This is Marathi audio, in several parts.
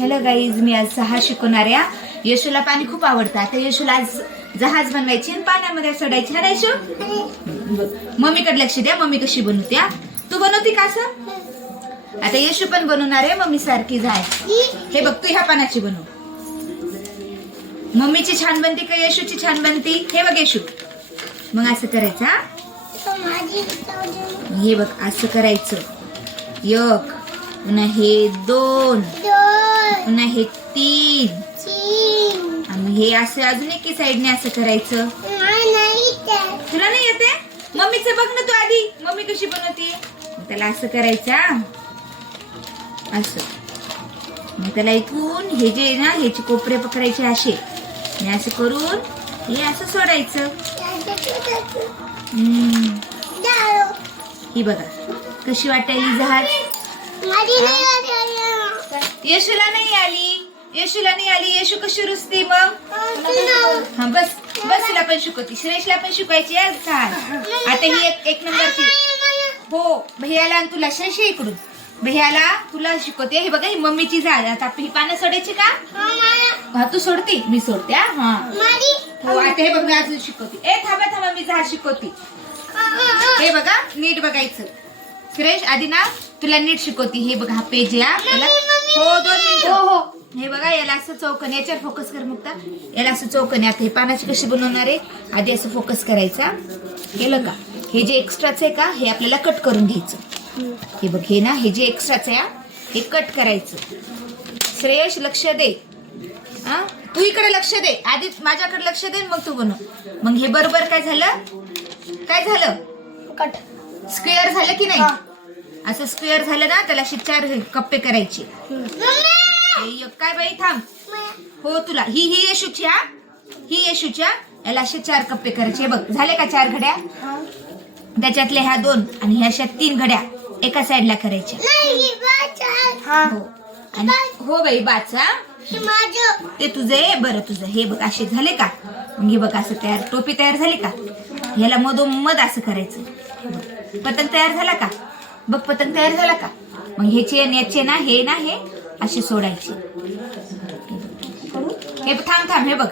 हॅलो गाईज मी आज सहा शिकवणाऱ्या यशूला पाणी खूप आवडतं. आता यशूला आज जहाज बनवायची आणि पाण्यामध्ये सोडायची. हा ना यशू? मम्मीकडे लक्ष द्या मम्मी कशी बनवत्या तू बनवते का असं? आता यशू पण बनवणार आहे मम्मी सारखी जाय हे बघ तू ह्या पानाची बनव. मम्मीची छान बनती का यशूची छान बनती? हे बघ यशू. मग असं करायचं हे? बघ असं करायचं. एक पुन्हा हे दोन. पुन्हा हे तीन. आणि हे असं अजून एकी साईडने असं करायचं. तुला नाही येते मम्मीचं बघ ना तू आधी. मम्मी कशी बनवते? त्याला असं करायचं. असं. मग त्याला इथून हे जे ना ह्याचे कोपरे पकडायचे असे. आणि असं करून हे असं सोडायचं. हम्म. ही बघा. कशी वाटायली जहाज यशूला नाही आली. यशूला नाही आली. येशू कशी रुसते मग? हा बस. बस तिला पण शिकवते. श्रेषला पण शिकवायची आज झाड आता ही एक एक नंबरची. हो भैयाला आणि तुला श्रेष इकडून. भैयाला तुला शिकवते. हे बघा ही मम्मीची झाड आता ही पानं सोडायची का? हा तू सोडते? मी सोडते हा हा. हो आता हे बघ मी अजून शिकवते. ए थांबा थांबा मी झाड शिकवते. हे बघा नीट बघायचं. सुरेश आधी ना तुला नीट शिकवते. हे बघा हा पेज या हो दोन मिनिटं. हे बघा याला असं चौकन याच्यावर फोकस कर मुक्ता. याला असं चौकन आता हे पानाची कशी बनवणार आहे? आधी असं फोकस करायचा. केलं का? हे जे एक्स्ट्राच आहे का हे आपल्याला कट करून घ्यायचं. हे बघ हे ना हे जे एक्स्ट्राच आहे हा, हे कट करायचं. श्रेयश लक्ष दे. हा? तू इकडे लक्ष दे. आधी माझ्याकडे लक्ष दे मग तू बनव. मग हे बरोबर काय झालं? काय झालं? स्क्वेअर झालं की नाही? असं स्क्वेअर झालं ना त्याला असे चार कप्पे करायचे. हे काय बाई थांब. हो तुला. ही ही येशूची हा? ही येशूच्या याला असे चार कप्पे करायचे. हे बघ झाले का चार घड्या? त्याच्यातल्या ह्या दोन आणि ह्या अशा तीन घड्या एका साईडला करायच्या. हो आणि हो बाई बाचा ते तुझं बरं तुझं. हे बघ असे झाले का? मग हे बघ असं तयार. टोपी तयार झाली का? ह्याला मधोमध असं करायचं. पतंग तयार झाला का? बघ पतंग तयार झाला का? मग ह्याचे आणि याचे ना हे ना हे असे सोडायचे. हे थांब थांब हे बघ.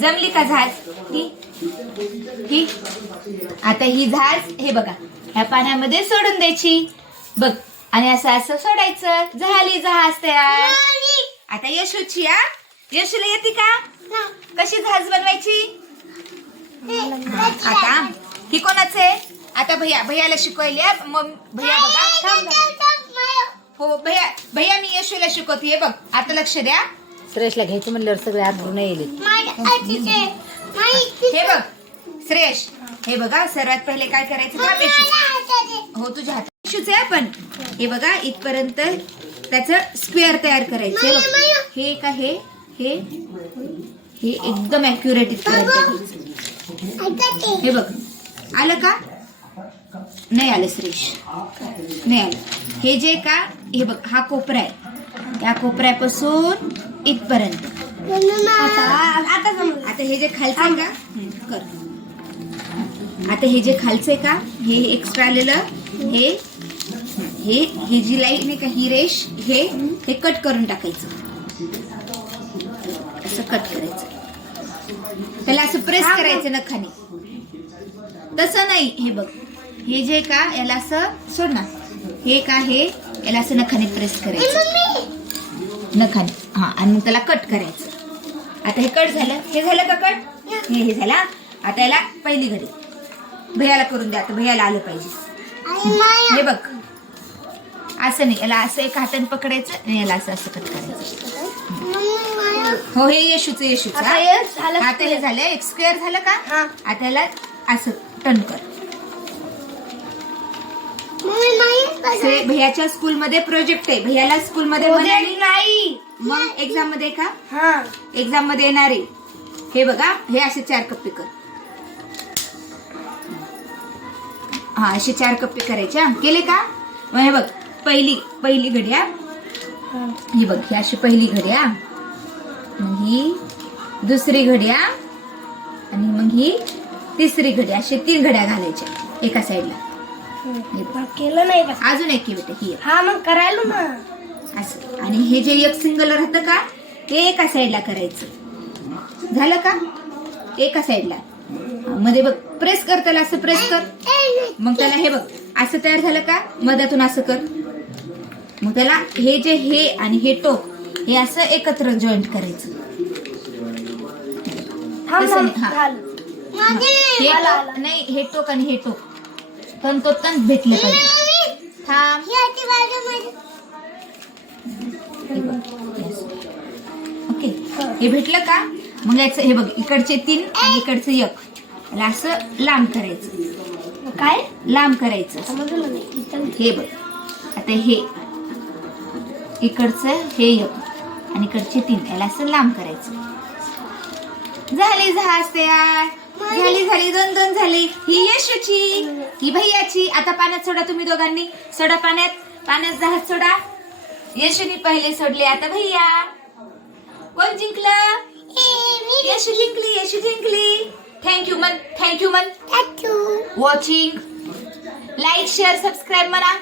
जमली का झाज ही? ही? आता ही झाज हे बघा. ह्या पाण्यामध्ये सोडून द्यायची. बघ आणि असं असं सोडायचं. झाली जहाज तयार. आता यशूची आ यशूला येते का? कशी झाज बनवायची? आता ही कोणाच? आहे आता भैया भैयाला शिकवायली. मग भैया बघा थांब ना. हो भैया भैया मी यशूला शिकवते हे बघ आता लक्ष द्या श्रेषला घ्यायचं म्हणल्यावर सगळे आत येईल हे बघ श्रेयश हे बघा सर्वात पहिले काय करायचं थांब यशू हो तुझ्या हातात टिश्यूच आहे आपण हे बघा इथपर्यंत त्याचं स्क्वेअर तयार करायचं हे बघ. हे का हे हे हे एकदम अॅक्युरेट इथपर्यंत. हे बघ आलं का नाही आलं सुरेश नाही आलं. हे जे का हे बघ हा कोपरा आहे. त्या कोपऱ्यापासून इथपर्यंत. आता हे जे खालचं आहे का? कर. आता हे जे खालचं आहे का? हे एक्स्ट्रा आलेलं हे हे ही जी लाईन आहे का ही रेश हे हे कट करून टाकायचं. असं कट करायचं. त्याला असं प्रेस करायचं नखाने. तसं नाही हे बघ. हे जे का याला असं सोड ना. हे का हे याला असं नखाने प्रेस करायचं. नखाने हा आणि मग त्याला कट करायचं. आता हे कट झालं. हे झालं का कट हे हे झालं आता याला पहिली घडी. भैयाला करून द्या आता भैयाला आलं पाहिजे. हे बघ. असं नाही याला असं एक हाताने पकडायचं आणि याला असं असं कट करायचं. हो हे येशूचं येशूचं आता हा. झालं एक स्क्वेअर झालं का? आता याला असं टर्न कर. से भैयाच्या स्कूलमध्ये प्रोजेक्ट आहे. भैयाला स्कूलमध्ये म्हणाली नाही. मग एक्झाममध्ये का? हा. एक्झाममध्ये येणार आहे. हे बघा हे असे चार कप्पे कर. हा असे चार कप्पे करायचे. केले का? मग हे बघ पहिली पहिली घड्या ही. बघ ही अशी पहिली घड्या मग ही दुसरी घड्या आणि मग ही तिसरी घडी अशी तीन घड्या घालायच्या एका साईडला हे बघ. केलं नाही बस अजून एक बेटा ही. एक. हा मग करायला ना. असं. आणि हे जे एक सिंगल राहतं का ते एका साईडला करायचं. झालं का? एका साईडला मध्ये बघ प्रेस कर त्याला असं प्रेस कर. मग त्याला हे बघ असं तयार झालं का? मधातून असं कर. मग त्याला हे जे हे आणि हे टोक हे असं एकत्र जॉईंट करायचं. तसं नाही, हा. हे टोक नाही हे टोक आणि हे टोक. तन तो तन भेटले पाहिजे. थांब. हे. ओके हे भेटलं का? मग याचं हे बघ इकडचे तीन आणि इकडचं एक. असं लांब करायचं. काय? लांब करायचं. हे बघ. आता हे. इकडचं हे एक. आणि इकडचे तीन. याला असं लांब करायचं. झाली जहाज तयार झाली दोन दोन झाली. ही यशूची ही भैयाची. आता पाण्यात सोडा तुम्ही दोघांनी. सोडा पाण्यात. पाण्यात जहाज सोडा. यशूनी पहिले सोडले. आता भैया. कोण जिंकलं? यशू जिंकली यशू जिंकली. थँक्यू मन थँक्यू मन वॉचिंग लाईक शेअर सबस्क्राईब म्हणा